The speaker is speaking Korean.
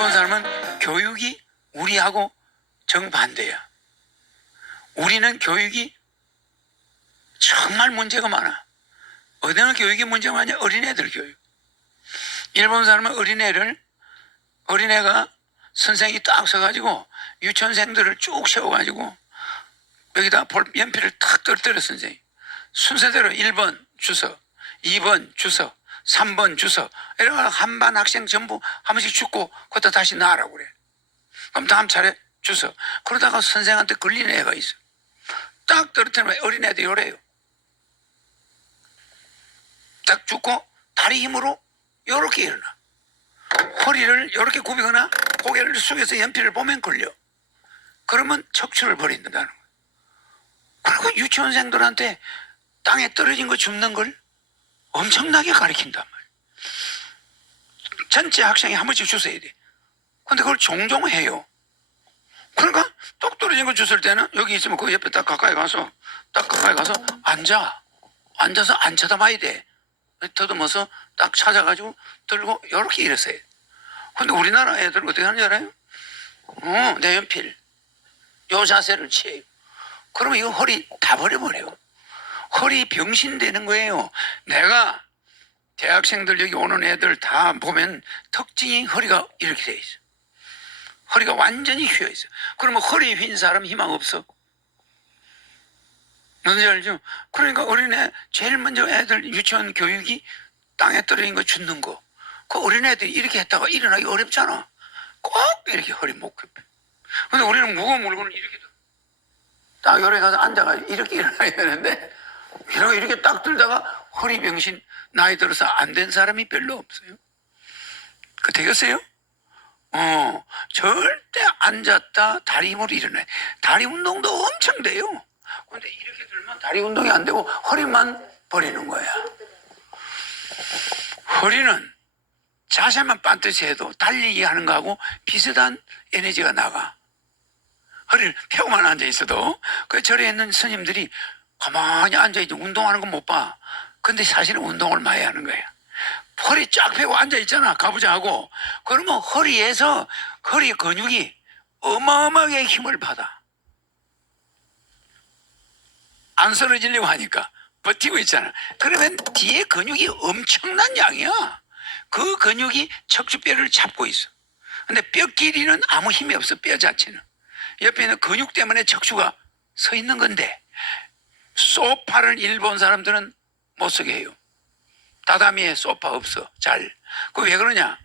일본 사람은 교육이 우리하고 정반대야. 우리는 교육이 정말 문제가 많아. 어느 교육이 문제가 많냐? 어린애들 교육. 일본 사람은 어린애를 어린애가 선생이 딱 서가지고 유치원생들을 쭉 세워가지고 여기다 볼 연필을 탁 떨어뜨려 선생님. 순서대로 1번 주서, 2번 주서, 3번 주서. 이러고 한반 학생 전부 한 번씩 죽고 그것도 다시 나으라고 그래. 그럼 다음 차례 주서. 그러다가 선생한테 걸리는 애가 있어. 딱 떨어뜨리면 어린애들이 요래요. 딱 죽고 다리 힘으로 요렇게 일어나. 허리를 요렇게 굽이거나 고개를 숙여서 연필을 보면 걸려. 그러면 척추를 버린다는 거야. 그리고 유치원생들한테 땅에 떨어진 거 줍는 걸 엄청나게 가르친단 말이야. 전체 학생이 한 번씩 주워야 돼. 근데 그걸 종종 해요. 그러니까 똑 떨어진 거 주실 때는 여기 있으면 그 옆에 딱 가까이 가서 딱 가까이 가서 앉아. 앉아서 안 쳐다봐야 돼. 더듬어서 딱 찾아가지고 들고 이렇게 일어서요. 근데 우리나라 애들 어떻게 하는지 알아요? 어, 내 연필. 요 자세를 취해요. 그러면 이거 허리 다 버려버려. 허리 병신 되는 거예요. 내가 대학생들 여기 오는 애들 다 보면 특징이 허리가 이렇게 돼 있어. 허리가 완전히 휘어 있어. 그러면 허리 휜 사람 희망 없어. 뭔지 알죠? 그러니까 어린애 제일 먼저 애들 유치원 교육이 땅에 떨어진 거 줍는 거. 그 어린애들이 이렇게 했다가 일어나기 어렵잖아. 꼭 이렇게 허리 못 굽혀. 근데 우리는 무거운 물건을 이렇게 들- 딱 요래 가서 앉아가 이렇게 일어나야 되는데 이렇게 이렇게 딱 들다가 허리 병신 나이 들어서 안 된 사람이 별로 없어요. 그 되겠어요? 어, 절대 앉았다 다리 힘으로 일어나요. 다리 운동도 엄청 돼요. 근데 이렇게 들면 다리 운동이 안 되고 허리만 버리는 거야. 허리는 자세만 반듯이 해도 달리기 하는 거하고 비슷한 에너지가 나가. 허리를 펴고만 앉아 있어도 그 절에 있는 스님들이 가만히 앉아 있지 운동하는 건 못 봐. 근데 사실은 운동을 많이 하는 거야. 허리 쫙 펴고 앉아 있잖아. 가부장하고. 그러면 허리에서 허리 근육이 어마어마하게 힘을 받아. 안 쓰러지려고 하니까 버티고 있잖아. 그러면 뒤에 근육이 엄청난 양이야. 그 근육이 척추뼈를 잡고 있어. 근데 뼈 길이는 아무 힘이 없어. 뼈 자체는. 옆에 있는 근육 때문에 척추가 서 있는 건데 소파를 일본 사람들은 못 쓰게 해요. 다다미에 소파 없어. 잘. 그 왜 그러냐?